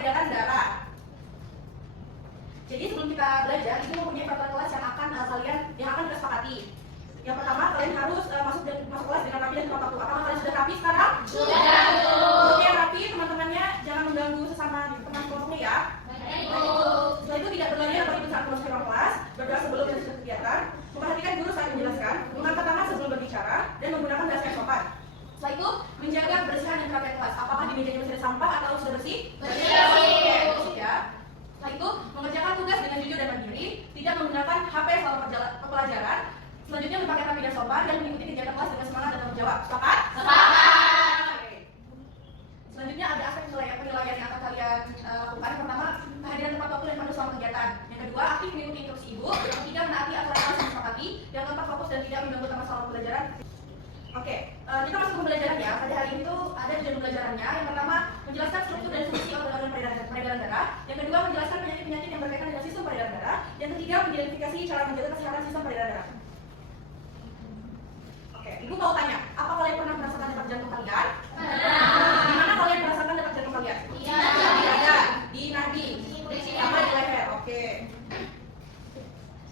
peredaran darah. Jadi sebelum kita belajar, itu mempunyai peraturan kelas yang akan kita sepakati. Yang pertama, kalian harus masuk kelas dengan rapi dan tepat waktu. Apakah kalian sudah rapi sekarang? Sudah. Oke, rapi, teman-temannya jangan mengganggu sesama teman kelompoknya ya. Setelah itu tidak berlari atau ikut saat memasuki ruang kelas, berdoa sebelum dan sesudah kegiatan, memperhatikan guru saat menjelaskan, mengangkat tangan sebelum berbicara, dan menggunakan bahasa yang sopan. Setelah itu, menjaga kebersihan dan kerapian kelas. Apakah di mejanya masih ada sampah atau sudah bersih? Bersih. Oke, bersih ya. Setelah itu, mengerjakan tugas dengan jujur dan mandiri, tidak menggunakan HP selama pelajaran. Selanjutnya, berpakaian rapi dan sopan dan mengikuti kegiatan kelas dengan semangat dan tanggung jawab. Sepakat? Sepakat. Oke. Selanjutnya ada aspek penilaian yang akan kalian lakukan. Yang pertama, kehadiran tepat waktu dan pandu selama kegiatan. Yang kedua, aktif mengikuti instruksi ibu. Yang ketiga, menaati aturan kelas yang disepakati. Yang keempat, fokus dan tidak mengganggu teman selama pembelajaran. Oke, kita masuk ke pembelajaran ya. Pada hari ini tuh ada judul pembelajarannya. Yang pertama, menjelaskan struktur dan fungsi organ peredaran darah. Yang kedua, menjelaskan penyakit-penyakit yang berkaitan dengan sistem peredaran darah. Yang ketiga, mengidentifikasi cara menjaga kesehatan sistem peredaran darah. Oke, ibu mau tanya, apa kalian pernah merasakan detak jantung kalian? Di mana kalian merasakan detak jantung kalian? Iya. Di dada, di nadi, sama di leher. Oke.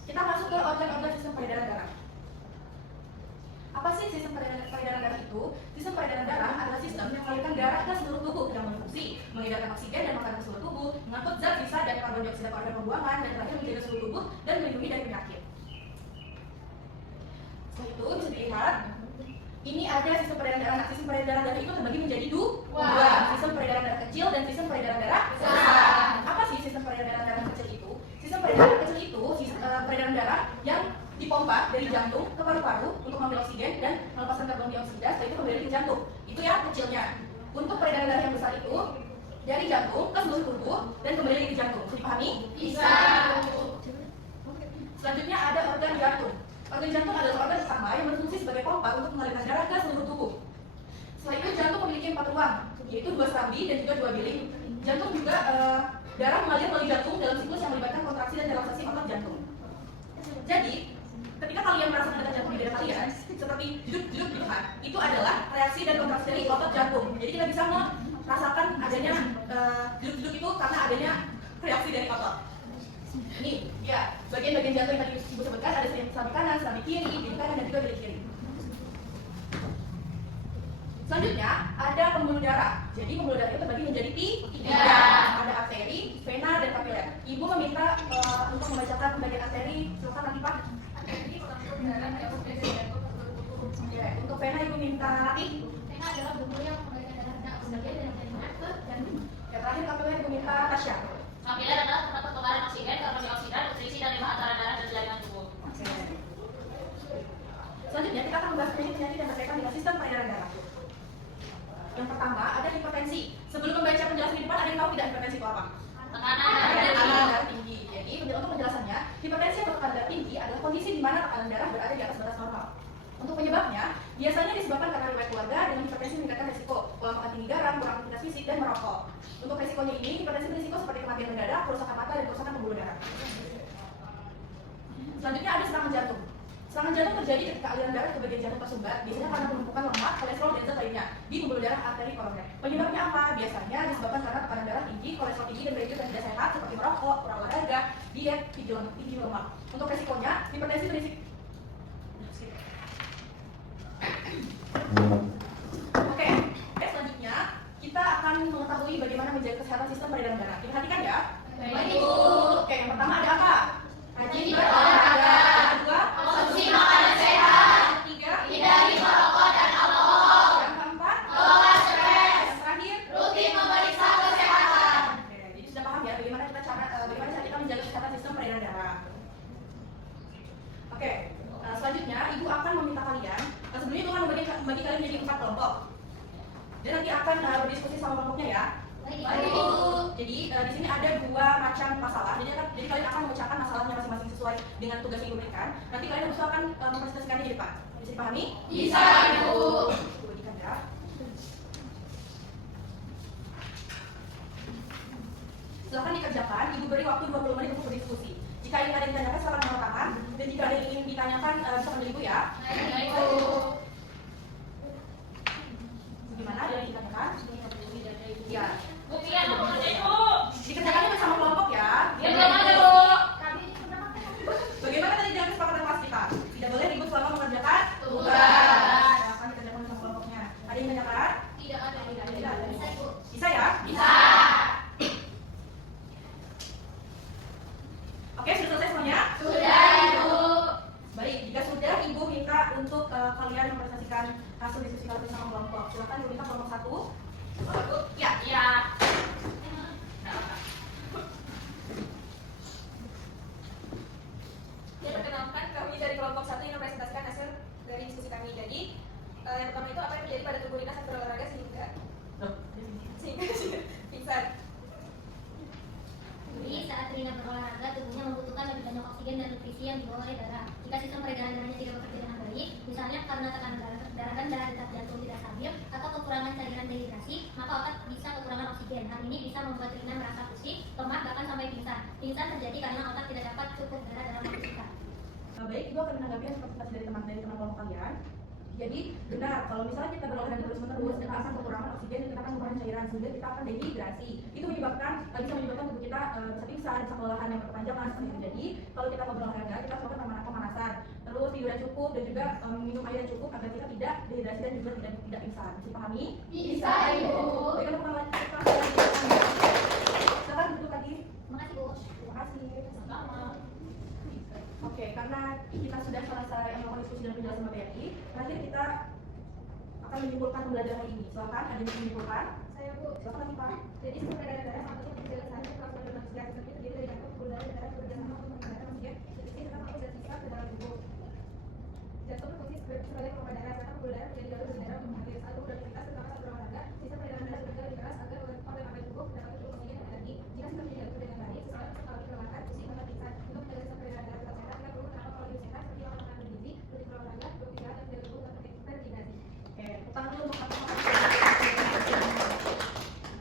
Kita masuk ke organ-organ sistem peredaran darah. Apa sih sistem peredaran darah itu? Sistem peredaran darah adalah sistem yang mengalirkan darah ke seluruh tubuh yang berfungsi mengedarkan oksigen dan makanan ke seluruh tubuh, mengangkut zat sisa dan karbon dioksida ke organ pembuangan, dan terakhir menjaga seluruh tubuh dan melindungi dari penyakit. Setelah itu bisa dilihat, ini ada sistem peredaran darah. Sistem peredaran darah itu terbagi menjadi dua, sistem peredaran darah kecil dan sistem peredaran darah besar. Apa sih sistem peredaran darah kecil itu? Sistem peredaran kecil itu peredaran darah yang dipompa dari jantung ke paru-paru untuk mengambil oksigen dan melepaskan karbon dioksida, setelah itu kembali ke jantung. Itu ya kecilnya. Untuk peredaran darah yang besar itu dari jantung ke seluruh tubuh dan kembali lagi ke jantung. Bisa dipahami? Bisa. Selanjutnya ada organ jantung. Organ jantung adalah organ utama yang berfungsi sebagai pompa untuk mengalirkan darah ke seluruh tubuh. Selain itu, jantung memiliki 4 ruang, yaitu 2 serambi dan juga 2 bilik. Jantung juga darah mengalir melalui jantung dalam siklus yang melibatkan kontraksi dan relaksasi otot jantung. Jadi, ketika kalian merasakan detak jantung di dada kalian, seperti jeduk-jeduk gitu kan, itu adalah reaksi dan kontraksi dari otot jantung. Jadi kita bisa merasakan adanya jeduk-jeduk itu karena adanya reaksi dari otot. Ini ya, bagian-bagian jantung yang tadi ibu sebutkan ada serambi kanan, serambi kiri, bilik kanan dan juga bilik kiri. Selanjutnya ada pembuluh darah. Jadi pembuluh darah itu terbagi menjadi 3. Ada arteri, vena, dan kapiler. Ibu meminta untuk membacakan bagian arteri. Silakan nanti Pak. Untuk vena ibu minta Rati. Vena adalah pembuluh yang memberikan darah oksigen dan jaringan ke jantung. Ya, terakhir kapiler ibu minta Tasya. Kapiler adalah tempat pertukaran oksigen, karbon dioksida, nutrisi, dan limbah antara darah dan jaringan tubuh. Selanjutnya kita akan membahas penyakit yang berkaitan dengan sistem peredaran darah. Yang pertama ada hipertensi. Sebelum membaca penjelasan di depan, ada yang tahu tidak hipertensi itu apa? Tekanan darah tinggi. Jadi untuk penjelasannya, hipertensi atau tekanan darah tinggi adalah kondisi di mana tekanan darah berada di atas batas normal. Untuk penyebabnya, biasanya disebabkan karena riwayat keluarga dengan hipertensi meningkatkan risiko pola makan tinggi garam, kurang aktivitas fisik, dan merokok. Untuk risikonya ini, hipertensi berisiko seperti kematian mendadak, kerusakan mata, dan kerusakan pembuluh darah. Selanjutnya ada serangan jantung. Serangan jantung terjadi ketika aliran darah ke bagian jantung tersumbat, biasanya karena penumpukan lemak, kolesterol, dan zat lainnya di pembuluh darah arteri koroner. Penyebabnya apa? Biasanya disebabkan karena tekanan darah tinggi, kolesterol tinggi, dan gaya hidup yang tidak sehat seperti merokok, kurang olahraga, diet, tinggi lemak. Untuk resikonya, hipertensi berisiko. Oke, selanjutnya kita akan mengetahui bagaimana menjaga kesehatan sistem peredaran darah. Perhatikan ya. Baik, Ibu. Oke, yang pertama ada apa? Rajin berolahraga. Yang kedua, Konsumsi makanan sehat. yang ketiga, Hindari merokok dan alkohol. yang keempat, Kelola stres. yang terakhir, Rutin memeriksa kesehatan. oke, jadi sudah paham ya bagaimana cara kita menjaga kesehatan sistem peredaran darah. Oke, selanjutnya ibu akan meminta kalian, sebelumnya ibu akan membagi kalian menjadi 4 kelompok. Dan nanti akan berdiskusi sama kelompoknya ya. Baik, Ibu. Jadi di sini ada 2 macam masalah. Jadi kalian akan memecahkan masalahnya masing-masing sesuai dengan tugas yang diberikan. Nanti kalian harus akan mempresentasikannya di depan. Bisa dipahami? Bisa, Ibu. Bagikan ya. Silakan dikerjakan. Ibu beri waktu 20 menit untuk berdiskusi. Jika ingin ada yang ditanyakan, silakan angkat tangan. Dan jika ada yang ingin ditanyakan, bisa panggil ibu ya. Baik, Ibu. Gimana? Ada yang ditanyakan? Ya. Bu, Pia, mau ngerjain, Bu. Tidak ada. Bisa Ibu. Bisa ya? Bisa. Oke, sudah selesai semuanya? Sudah Ibu. Baik, jika sudah, Ibu minta untuk kalian mempresentasikan hasil diskusi kalian bersama kelompok. Silakan Ibu minta kelompok 1. Ya. Iya. Ya, perkenalkan kami dari kelompok 1 yang mempresentasikan hasil dari diskusi kami. Jadi, yang pertama itu apa yang terjadi pada tubuh kita saat berolahraga sehingga pingsan. Jadi saat Rina berolahraga, tubuhnya membutuhkan lebih banyak oksigen dan nutrisi yang dibawa oleh darah. Jika sistem peredaran darahnya tidak bekerja dengan baik, misalnya karena tekanan darah rendah, detak jantung tidak stabil, atau kekurangan cairan dehidrasi, maka otak bisa kekurangan oksigen. Hal ini bisa membuat Rina merasa pusing, lemah, bahkan sampai pingsan. Pingsan terjadi karena otak tidak dapat cukup darah dalam tubuh kita. Baik, Ibu akan menanggapi presentasi dari teman kelompok kalian. Jadi benar, kalau misalnya kita berolahraga terus-menerus, kita akan kekurangan oksigen dan kita akan kekurangan cairan sehingga kita akan dehidrasi. Itu bisa menyebabkan tubuh kita bisa pingsan, bisa kelelahan yang berkepanjangan seperti itu. Jadi kalau kita mau berolahraga, kita harus melakukan pemanasan, terus tidur yang cukup dan juga minum air yang cukup agar kita tidak dehidrasi dan juga tidak pingsan. Bisa pahami? Bisa Ibu. Baik, untuk silakan duduk lagi. Terima kasih Bu. Terima kasih. Sama. Oke, karena kita sudah selesai melakukan diskusi dan penjelasan materi, terakhir kita akan menyimpulkan pembelajaran hari ini. Silakan, ada yang menyimpulkan? Saya Bu. Silakan lagi Pak. Jadi sistem peredaran darah sama untuk berjalan saja proses manusia seperti terdiri dari jantung, pembuluh darah, dan darah bekerja sama untuk menghantarkan oksigen nutrisi serta makro dan sisa ke dalam tubuh. Jantung berfungsi sebagai pompa darah, serta pembuluh darah menjadi jalur besi darah untuk mengalir saat tubuh beraktivitas, terutama saat berolahraga. Sistem peredaran darah bekerja lebih keras agar organ-organ tubuh mendapatkan cukup oksigen dan energi. Jika sistem ini diatur dengan baik, seseorang bisa mengalami kelelahan, pusing, bahkan pingsan. Untuk menjaga sistem peredaran darah tetap sehat, kita perlu menambah pola hidup sehat seperti makan makanan bergizi, rutin berolahraga, cukup istirahat, dan menjaga tubuh untuk terhidrasi. Oke, tangan dulu untuk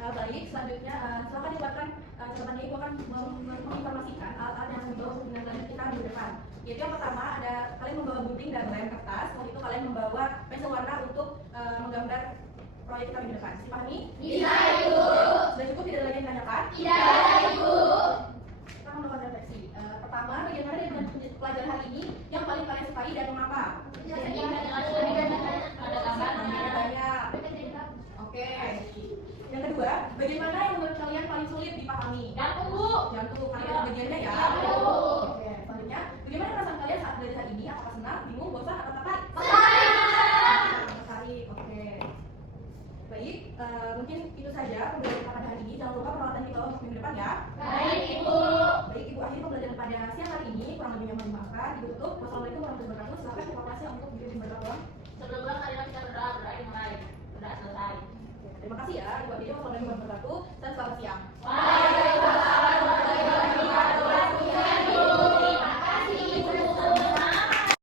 baik, selanjutnya silakan dibuatkan catatannya. Ibu akan menginformasikan alat-alat yang membawa kegunaan kita di depan. Yaitu yang pertama ada kalian membawa gunting dan lem kertas, setelah itu kalian membawa pensil warna untuk menggambar proyek kita di depan. Dipahami? Bisa Ibu. Sudah cukup, tidak ada lagi yang ditanyakan? Tidak ada Ibu. Kita akan melakukan refleksi. Pertama, bagaimana dengan pelajaran hari ini yang paling kalian sukai dan mengapa? Jadi ada gambarnya. Banyak. Oke. Yang kedua, bagaimana yang menurut kalian paling sulit dipahami? Jantung Bu. Jantung, karena ada bagiannya ya. Jantung. Oke, selanjutnya, bagaimana perasaan kalian saat belajar hari ini? Apakah senang, bingung, bosan, atau tertarik? Tertarik, oke. Baik, mungkin itu saja pembelajaran pada hari ini. Jangan lupa peralatan dibawa untuk minggu depan ya. Baik Ibu. Baik, Ibu akhiri pembelajaran pada siang hari ini. Kurang lebihnya mohon dimaafkan. Ditutup. Wassalamualaikum warahmatullahi wabarakatuh. Silakan evaluasi untuk bikin berdoa. Sebelum pulang marilah kita berdoa dimulai. Sudah selesai. Terima kasih ya. Ibu akhiri wassalamualaikum warahmatullahi wabarakatuh dan selamat siang.